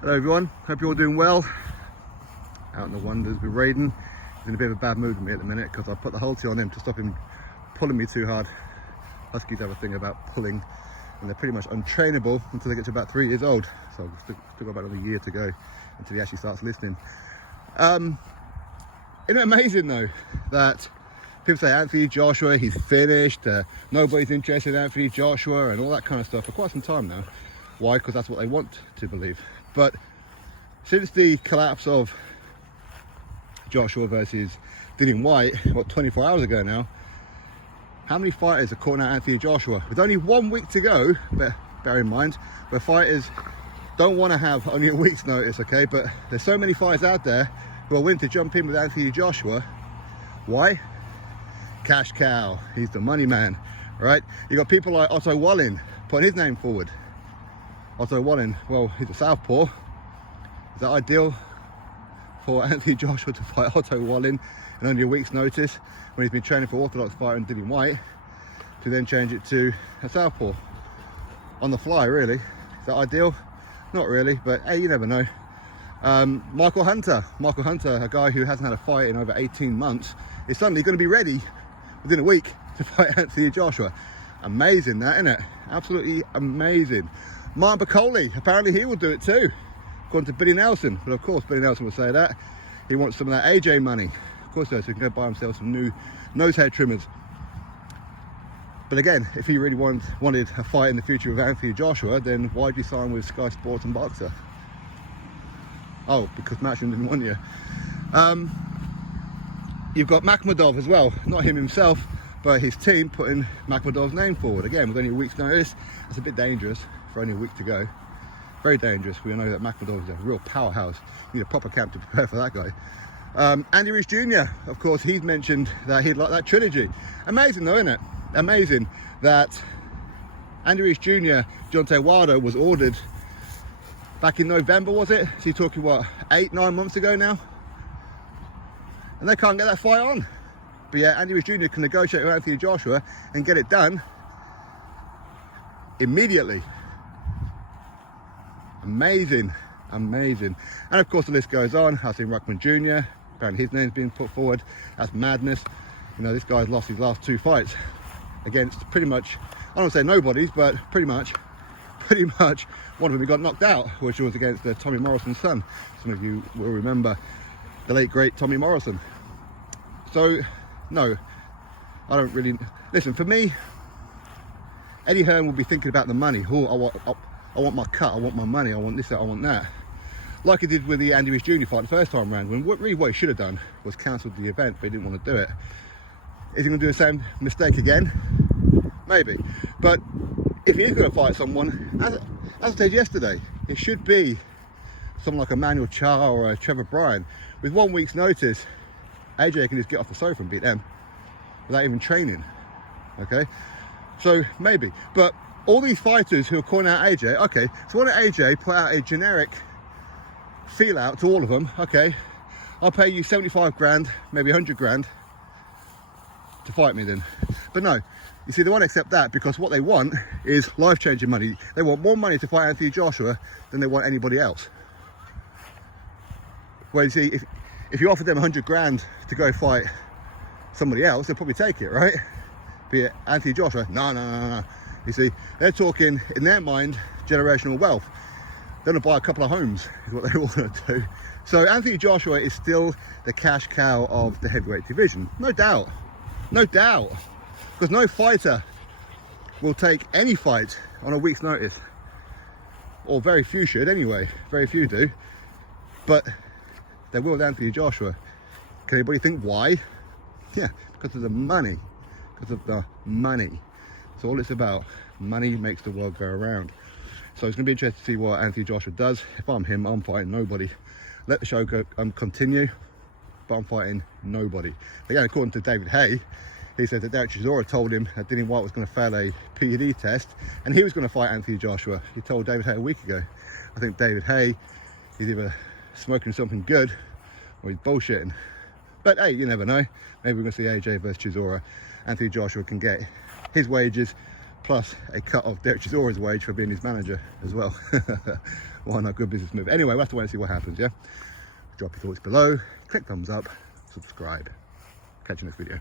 Hello everyone, hope you're all doing well. Out in the wonders with Raiden. He's in a bit of a bad mood with me at the minute because I put the halter on him to stop him pulling me too hard. Huskies have a thing about pulling and they're pretty much untrainable until they get to about 3 years old. So I've still got about another year to go until he actually starts listening. Isn't it amazing though that people say Anthony Joshua, he's finished, nobody's interested in Anthony Joshua and all that kind of stuff for quite some time now. Why? Because that's what they want to believe. But since the collapse of Joshua versus Dillian Whyte, what, 24 hours ago now, how many fighters are calling out Anthony Joshua? With only 1 week to go, bear in mind, where fighters don't want to have only a week's notice, okay? But there's so many fighters out there who are willing to jump in with Anthony Joshua. Why? Cash cow. He's the money man, right? You got people like Otto Wallin putting his name forward. Otto Wallin, well, he's a southpaw. Is that ideal for Anthony Joshua to fight Otto Wallin in only a week's notice when he's been training for orthodox fighter and Dillian Whyte, to then change it to a southpaw on the fly? Really, is that ideal? Not really, but hey, you never know. Michael Hunter, a guy who hasn't had a fight in over 18 months, is suddenly going to be ready within a week to fight Anthony Joshua. Amazing that, isn't it? Absolutely amazing. Martin Bakole, apparently he will do it too, according to Billy Nelson. But of course, Billy Nelson will say that he wants some of that AJ money. Of course, so he can go buy himself some new nose hair trimmers. But again, if he really wanted a fight in the future with Anthony Joshua, then why did he sign with Sky Sports and Boxer? Oh, because Matchroom didn't want you. You've got Makhmudov as well, not him himself, but his team putting Makhmudov's name forward. Again, with only a week's notice, it's a bit dangerous for only a week to go. Very dangerous. We know that Makhmudov is a real powerhouse. You need a proper camp to prepare for that guy. Andy Ruiz Jr, of course, he's mentioned that he'd like that trilogy. Amazing though, isn't it? Amazing that Andy Ruiz Jr, Deontay Wilder was ordered back in November, was it? So you're talking, what, 8-9 months ago now? And they can't get that fight on. But yeah, Andy Ruiz Jr can negotiate with Anthony Joshua and get it done immediately. Amazing, amazing. And of course the list goes on. Hasim Rahman Jr, apparently his name's been put forward. That's madness. You know, this guy's lost his last 2 fights against pretty much, I don't want to say nobodies, but pretty much one of them he got knocked out, which was against Tommy Morrison's son. Some of you will remember the late great Tommy Morrison. So no, I don't really, listen, for me, Eddie Hearn will be thinking about the money. Oh, I want my cut, I want my money, I want this, I want that. Like he did with the Andy Ruiz Jr fight the first time around, when what he should have done was cancelled the event, but he didn't want to do it. Is he going to do the same mistake again? Maybe. But if he is going to fight someone, as I said yesterday, it should be someone like Emmanuel Charr or Trevor Bryan. With 1 week's notice, AJ can just get off the sofa and beat them without even training, okay? So maybe, but all these fighters who are calling out AJ, okay, so why don't AJ put out a generic feel out to all of them? Okay, I'll pay you 75 grand, maybe 100 grand to fight me then. But no, you see, they won't accept that because what they want is life-changing money. They want more money to fight Anthony Joshua than they want anybody else. Well, you see, if you offer them 100 grand to go fight somebody else, they'll probably take it, right? Be it Anthony Joshua, no. You see, they're talking, in their mind, generational wealth. They're gonna buy a couple of homes, is what they're all gonna do. So Anthony Joshua is still the cash cow of the heavyweight division, no doubt. No doubt. Because no fighter will take any fight on a week's notice. Or very few should anyway, very few do. But they will with Anthony Joshua. Can anybody think why? Yeah, because of the money. Because of the money. That's all it's about. Money makes the world go around. So it's going to be interesting to see what Anthony Joshua does. If I'm him, I'm fighting nobody. Let the show go, continue, but I'm fighting nobody. Again, according to David Hay, he said that Derek Chisora told him that Dillian Whyte was going to fail a PED test and he was going to fight Anthony Joshua. He told David Hay a week ago. I think David Hay is either smoking something good or he's bullshitting. But hey, you never know. Maybe we're going to see AJ versus Chisora. Anthony Joshua can get his wages plus a cut of Derek Chisora's wage for being his manager as well. Why not? Good business move. Anyway, we'll have to wait and see what happens, yeah? Drop your thoughts below, click thumbs up, subscribe. Catch you next video.